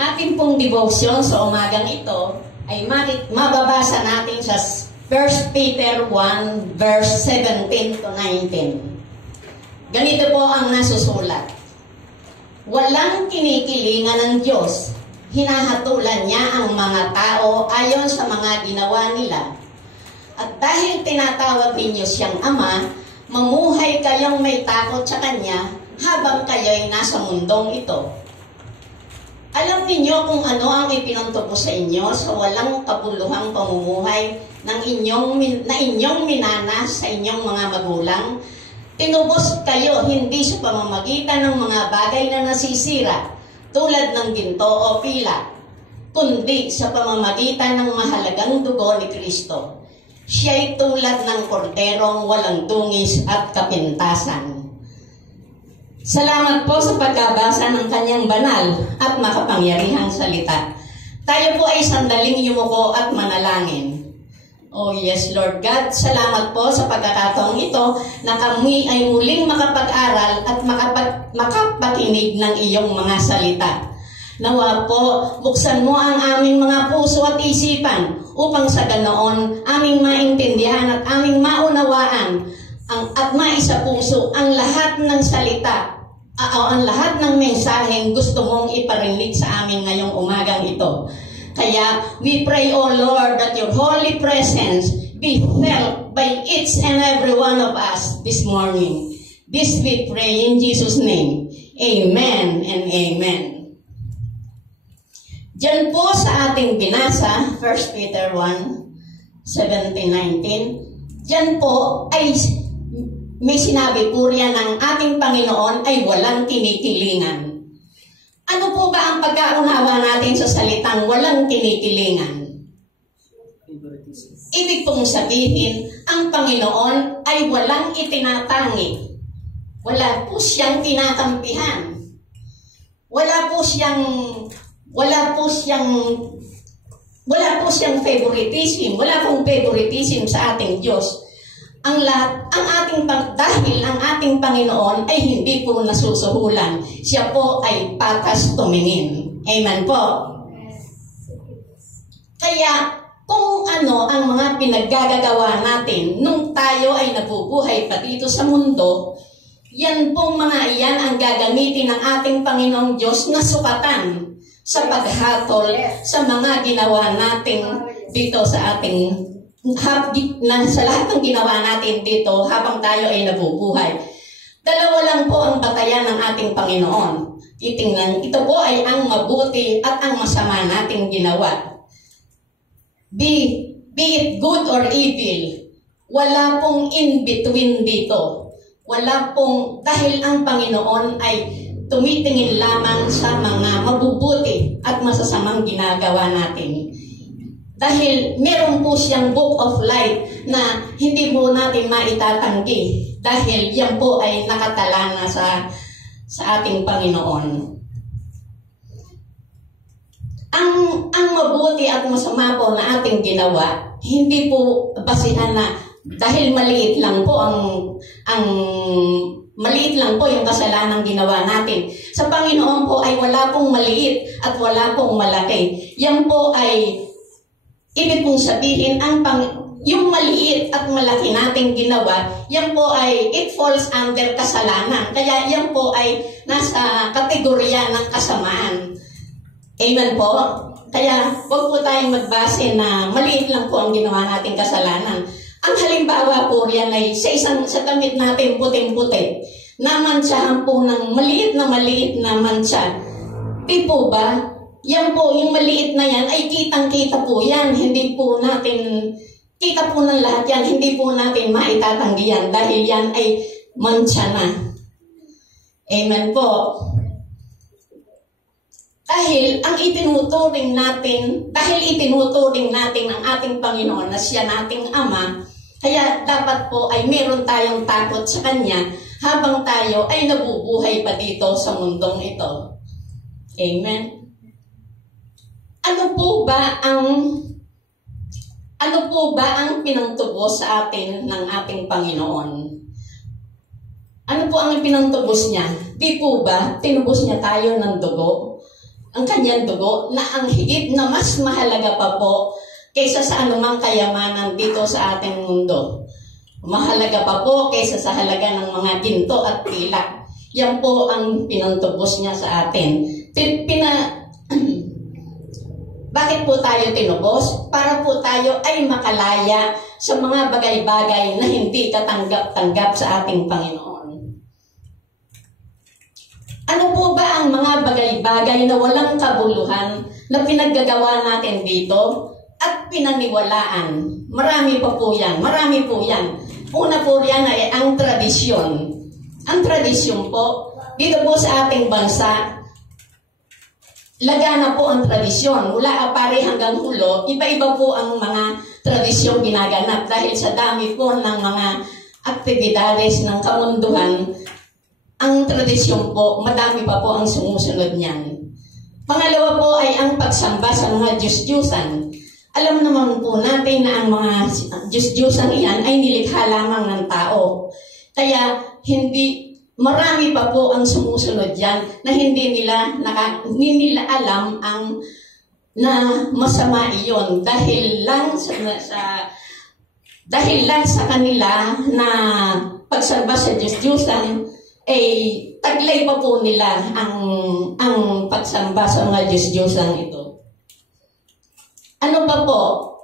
ating pong devotion sa umagang ito ay mababasa natin sa 1 Peter 1 verse 17 to 19. Ganito po ang nasusulat. Walang kinikilingan ng Diyos. Hinahatulan niya ang mga tao ayon sa mga ginawa nila. At dahil tinatawag ninyo siyang Ama, mamuhay kayong may takot sa Kanya habang kayo'y nasa mundong ito. Alam ninyo kung ano ang ipinuntubo sa inyo sa walang kabuluhang pamumuhay na inyong minana sa inyong mga magulang. Tinubos kayo hindi sa pamamagitan ng mga bagay na nasisira tulad ng ginto o pila, kundi sa pamamagitan ng mahalagang dugo ni Kristo. Siya'y tulad ng korderong walang dungis at kapintasan. Salamat po sa pagkabasa ng kanyang banal at makapangyarihang salita. Tayo po ay sandaling yumuko at manalangin. Oh yes, Lord God, salamat po sa pagkakataong ito na kami ay muling makapag-aral at makapakinig ng iyong mga salita. Nawa po, buksan mo ang aming mga puso at isipan upang sa ganoon aming maintindihan at aming maunawaan at maisapuso ang lahat ng salita o ang lahat ng mensaheng gusto mong iparinig sa amin ngayong umagang ito. Kaya we pray, O Lord, that your holy presence be felt by each and every one of us this morning. This we pray in Jesus' name. Amen and amen. Diyan po sa ating binasa, 1 Peter 1, 17-19, diyan po ay may sinabi po riyan ng ating Panginoon ay walang kinikilingan. Ano po ba ang pagkaunawa natin sa salitang walang kinikilingan? Ibig pong sabihin, ang Panginoon ay walang itinatangi. Wala po siyang tinatampihan. Wala po siyang favoritism. Wala pong favoritism sa ating Diyos. Dahil ang ating Panginoon ay hindi po nasusuhulan. Siya po ay patas tumingin. Amen po. Kaya kung ano ang mga pinaggagawa natin nung tayo ay nabubuhay pa dito sa mundo, yan pong mga iyan ang gagamitin ng ating Panginoong Diyos na sukatan sa paghatol sa mga ginawa natin dito sa ating sa lahat ng ginawa natin dito habang tayo ay nabubuhay. Dalawa lang po ang batayan ng ating Panginoon. Titingnan, ito po ay ang mabuti at ang masama nating ginawa. Be it good or evil, wala pong in-between dito. Wala pong, dahil ang Panginoon ay tumitingin lamang sa mga mabubuti at masasamang ginagawa natin. Dahil meron po siyang book of life na hindi po natin maitatanggi dahil yan po ay nakatala na sa ating Panginoon. Ang mabuti at masama po na ating ginawa, hindi po basihan na dahil maliit lang po yung kasalanan ginawa natin. Sa Panginoon po ay wala pong maliit at wala pong malaki. Yan po ay ibig pong sabihin, yung maliit at malaki nating ginawa, yan po ay, it falls under kasalanan. Kaya yan po ay nasa kategorya ng kasamaan. Amen po? Kaya huwag po tayong magbase na maliit lang po ang ginawa nating kasalanan. Ang halimbawa po riyan ay sa damit natin puting-puti, na mantsahan po ng maliit na mantsa. Di po ba? Yan po, yung maliit na yan ay kitang-kita po yan. Hindi po natin, kita po ng lahat yan, hindi po natin maitatanggi yan dahil yan ay mantsa na. Amen po. Dahil itinuturing natin ang ating Panginoon na siya nating Ama, kaya dapat po ay meron tayong takot sa Kanya habang tayo ay nabubuhay pa dito sa mundong ito. Amen. Ano po ba ang pinangtubos sa atin ng ating Panginoon? Ano po ang pinangtubos niya? Di po ba tinubos niya tayo ng dugo? ang kanyang dugo na ang higit na mas mahalaga pa po kaysa sa anumang kayamanan dito sa ating mundo. Mahalaga pa po kaysa sa halaga ng mga ginto at pilak. Yan po ang pinantubos niya sa atin. Bakit po tayo tinubos? Para po tayo ay makalaya sa mga bagay-bagay na hindi katanggap-tanggap sa ating Panginoon. Ano po ba ang mga bagay-bagay na walang kabuluhan na pinaggagawa natin dito at pinaniwalaan? Marami pa po yan. Marami po yan. Una po yan ay ang tradisyon. Ang tradisyon po, dito po sa ating bansa, lagana po ang tradisyon. Mula apare hanggang hulo, iba-iba po ang mga tradisyon ginaganap dahil sa dami po ng mga aktibidades ng kamunduhan. Ang tradisyon po, madami pa po ang sumusunod niyan. Pangalawa po ay ang pagsamba sa mga Diyos-Diyusan. Alam naman po natin na ang mga Diyos-Diyusan iyan ay nilikha lamang ng tao. Kaya marami pa po ang sumusunod yan na hindi nila alam ang na masama iyon dahil lang sa kanila na pagsamba sa Diyos-Diyusan ay taglay pa po nila ang pagsamba sa mga Diyos-Diyusan ito. Ano pa po?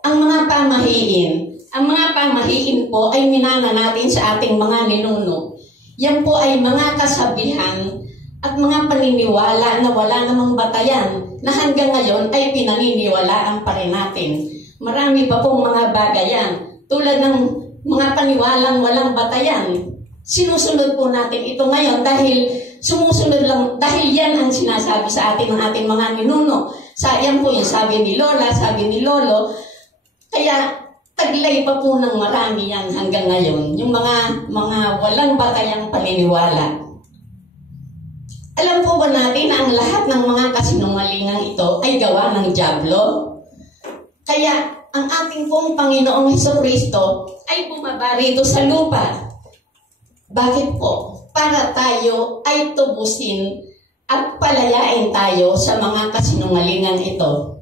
Ang mga pamahiin. Ang mga pamahiin po ay minana natin sa ating mga ninuno. Yan po ay mga kasabihan at mga paniniwala na wala namang batayan na hanggang ngayon ay pinaniniwalaan pa rin natin. Marami pa pong mga bagay yan. Tulad ng mga paniwalang walang batayan. Sinusunod po natin ito ngayon dahil sumusunod lang, dahil yan ang sinasabi sa atin ng ating mga ninuno. Yan po yung sabi ni Lola, sabi ni Lolo. Kaya taglay pa po ng marami yan hanggang ngayon. Yung mga walang batayang paniniwala. Alam po ba natin na ang lahat ng mga kasinungalingang ito ay gawa ng dyablo? Kaya ang ating pong Panginoong Hesukristo ay bumaba rito sa lupa. Bakit po? Para tayo ay tubusin at palayain tayo sa mga kasinungalingan ito.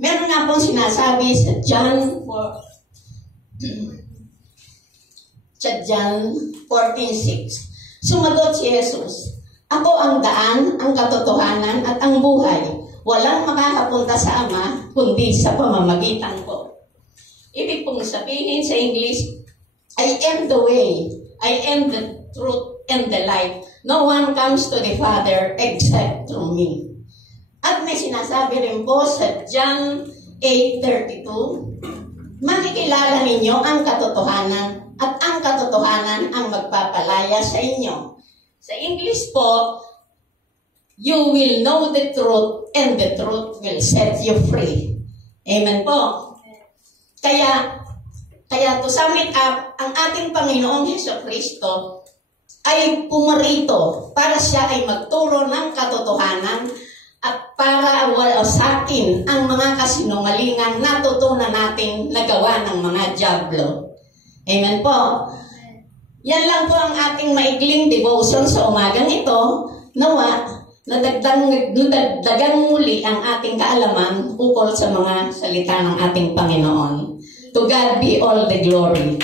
Meron nga pong sinasabi sa John 14:6. Sumagot si Jesus, "Ako ang daan, ang katotohanan at ang buhay. Walang makakapunta sa Ama kundi sa pamamagitan ko." Ibig pong sabihin sa English, I am the way, I am the truth and the life. No one comes to the Father except through me. At may sinasabi rin po sa John 8:32, makikilala ninyo ang katotohanan at ang katotohanan ang magpapalaya sa inyo. Sa English po, you will know the truth and the truth will set you free. Amen po. Kaya to sum it up, ang ating Panginoong Hesukristo ay pumarito para siya ay magturo ng katotohanan at para wasakin ang mga kasinungalingang natutunan natin na gawa ng mga dyablo. Amen po. Yan lang po ang ating maikling devotion sa umagang ito. Nawa, nadagdagan muli ang ating kaalaman ukol sa mga salita ng ating Panginoon. To God be all the glory.